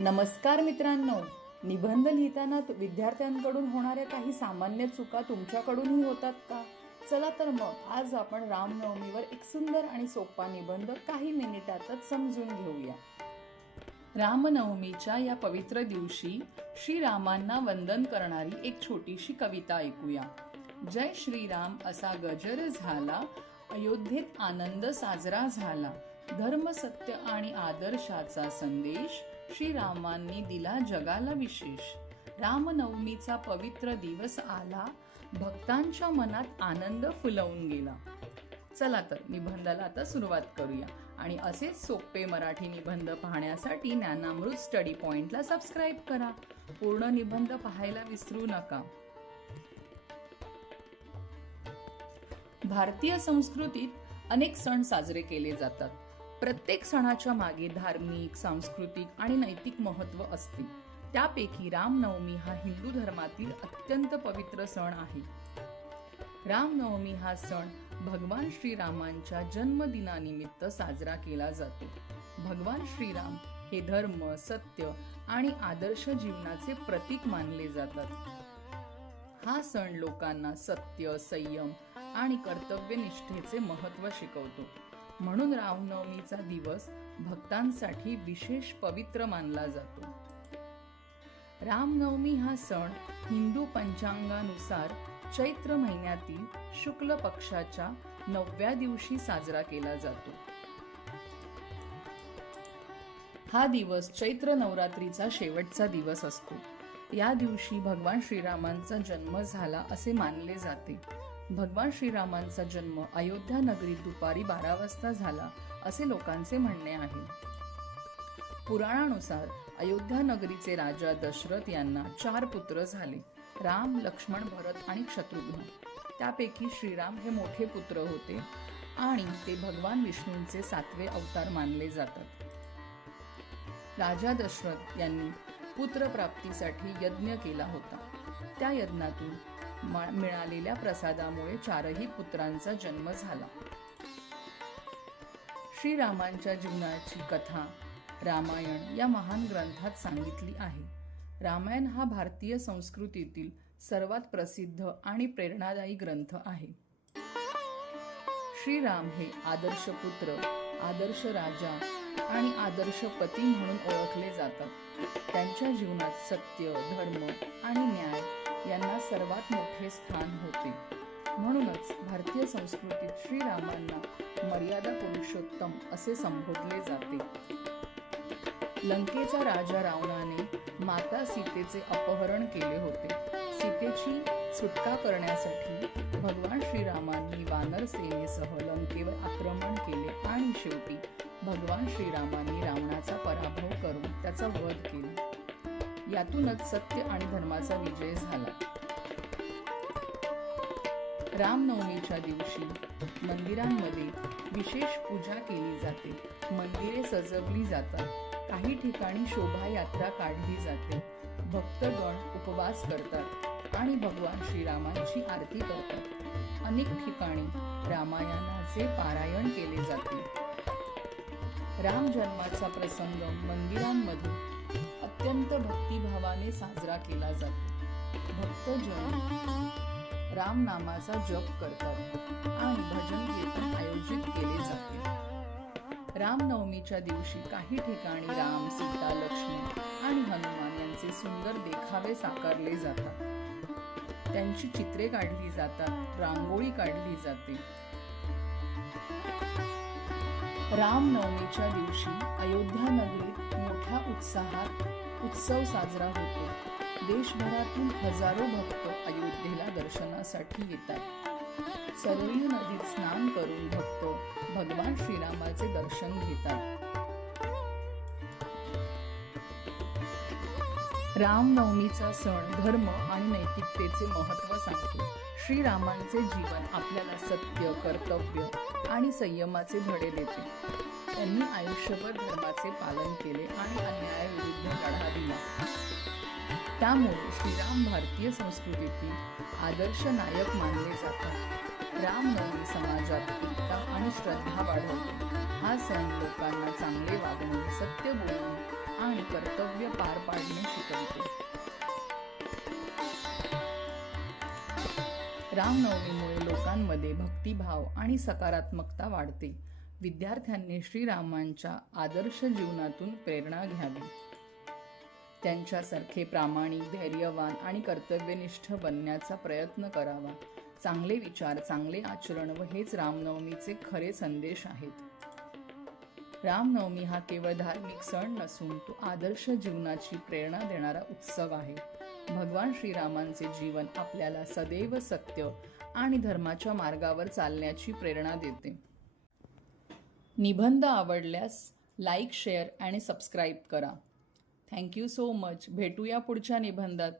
नमस्कार मित्रांनो, निबंध लिहिताना विद्यार्थ्यांकडून होणाऱ्या काही सामान्य चुका तुमच्याकडूनही होतात का? चला तर मग आज आपण रामनवमीवर एक सुंदर आणि सोपा निबंध काही मिनिटातच समजून घेऊया. रामनवमीच्या या पवित्र दिवशी श्रीरामांना वंदन करणारी एक छोटीशी कविता ऐकूया. जय श्रीराम असा गजर झाला, अयोध्येत आनंद साजरा झाला. धर्म, सत्य आणि आदर्शाचा संदेश श्रीरामांनी दिला जगाला विशेष. रामनवमीचा पवित्र दिवस आला, भक्तांच्या मनात आनंद फुलवून गेला. चला तर निबंधाला आता सुरुवात करूया आणि असेच सोपे मराठी निबंध पाहण्यासाठी ज्ञानामृत स्टडी पॉइंटला सबस्क्राईब करा. पूर्ण निबंध पाहायला विसरू नका. भारतीय संस्कृतीत अनेक सण साजरे केले जातात. प्रत्येक सणाच्या मागे धार्मिक, सांस्कृतिक आणि नैतिक महत्त्व असते. त्यापैकी रामनवमी हा हिंदू धर्मातील अत्यंत पवित्र सण आहे. रामनवमी हा सण भगवान श्रीरामांच्या जन्मदिनानिमित्त साजरा केला जातो. भगवान श्रीराम हे धर्म, सत्य आणि आदर्श जीवनाचे प्रतीक मानले जातात. हा सण लोकांना सत्य, संयम आणि कर्तव्यनिष्ठेचे महत्त्व शिकवतो. म्हणून रामनवमीचा दिवस भक्तांसाठी विशेष पवित्र मानला जातो. रामनवमी हा सण हिंदू पंचांगानुसार चैत्र महिन्यातील शुक्ल पक्षाच्या 9व्या दिवशी साजरा केला जातो. हा दिवस चैत्र नवरात्रीचा शेवटचा दिवस असतो. या दिवशी भगवान श्रीरामांचा जन्म झाला असे मानले जाते. भगवान श्रीरामांचा जन्म अयोध्या नगरीत दुपारी 12 वाजता झाला असे लोकांचे म्हणणे आहे. पुराणानुसार अयोध्या नगरीचे राजा दशरथ यांना 4 पुत्र झाले: राम, लक्ष्मण, भरत आणि शत्रुघ्न. त्यापैकी श्रीराम हे मोठे पुत्र होते आणि ते भगवान विष्णूंचे 7वे अवतार मानले जातात. राजा दशरथ यांनी पुत्रप्राप्तीसाठी यज्ञ केला होता. त्या यज्ञातून मिळालेल्या प्रसादामुळे 4ही पुत्रांचा जन्म झाला. श्रीरामांच्या जीवनाची कथा रामायण या महान ग्रंथात सांगितली आहे. रामायण हा भारतीय संस्कृतीतील सर्वात प्रसिद्ध आणि प्रेरणादायी ग्रंथ आहे. श्रीराम हे आदर्श पुत्र, आदर्श राजा आणि आदर्श पती म्हणून ओळखले जातात. त्यांच्या जीवनात सत्य, धर्म आणि न्याय यांना सर्वात मोठे स्थान होते. म्हणूनच भारतीय संस्कृतीत श्रीरामांना मर्यादा पुरुषोत्तम असे संबोधले जाते. लंकेचा राजा रावणाने माता सीतेचे अपहरण केले होते. सीतेची सुटका करण्यासाठी भगवान श्रीरामांनी वानर सेनेसह लंकेवर आक्रमण केले आणि शेवटी भगवान श्रीरामांनी रावणाचा पराभव करून त्याचा वध केला. यातूनच सत्य आणि धर्माचा विजय झाला. रामनवमीच्या दिवशी मंदिरांमध्ये विशेष पूजा केली जाते. मंदिरे सजवली जातात. काही ठिकाणी शोभायात्रा काढली जाते. भक्तगण उपवास करतात आणि भगवान श्रीरामांची आरती करतात. अनेक ठिकाणी रामायणाचे पारायण केले जाते. राम जन्माचा प्रसंग मंदिरांमध्ये अत्यंत भक्तिभावाने साजरा केला जातो. भक्तजन राम नामाचा जप करतात आणि भजन कीर्तन आयोजित केले जाते. रामनवमीच्या दिवशी काही ठिकाणी राम, सीता, लक्ष्मण आणि हनुमान यांचे सुंदर देखावे साकारले जातात. त्यांची चित्रे काढली जातात, रांगोळी काढली जाते. रामनवमीच्या दिवशी अयोध्या नगरीत मोठ्या उत्साहात उत्सव साजरा होतो. देशभरातून हजारो भक्त अयोध्येला दर्शनासाठी येतात. सरयू नदीत स्नान करून भक्त भगवान श्रीरामाचे दर्शन घेतात. रामनवमीचा सण धर्म आणि नैतिकतेचे महत्त्व सांगतो. श्रीरामांचे जीवन आपल्याला सत्य, कर्तव्य आणि संयमाचे धडे देते. त्यांनी आयुष्यभर धर्माचे पालन केले आणि अन्यायाविरुद्ध लढा दिला. त्यामुळे श्रीराम भारतीय संस्कृतीतील आदर्श नायक मानले जातात. रामनवमी समाजात एकता आणि श्रद्धा वाढवते. हा सण लोकांना चांगले वागणे, सत्य बोलणे आणि कर्तव्य पार पाडणे शिकवते. रामनवमीमुळे लोकांमध्ये भक्तिभाव आणि सकारात्मकता वाढते. विद्यार्थ्यांनी श्रीरामांच्या आदर्श जीवनातून प्रेरणा घ्यावी. त्यांच्यासारखे प्रामाणिक, धैर्यवान आणि कर्तव्यनिष्ठ बनण्याचा प्रयत्न करावा. चांगले विचार, चांगले आचरण व हेच रामनवमीचे खरे संदेश आहेत. रामनवमी हा केवळ धार्मिक सण नसून तो आदर्श जीवनाची प्रेरणा देणारा उत्सव आहे. भगवान श्रीरामांचे जीवन आपल्याला सदैव सत्य आणि धर्माच्या मार्गावर चालण्याची प्रेरणा देते. निबंध आवडल्यास लाईक, शेअर आणि सबस्क्राईब करा. Thank you so much. भेटूया पुढच्या निबंधात.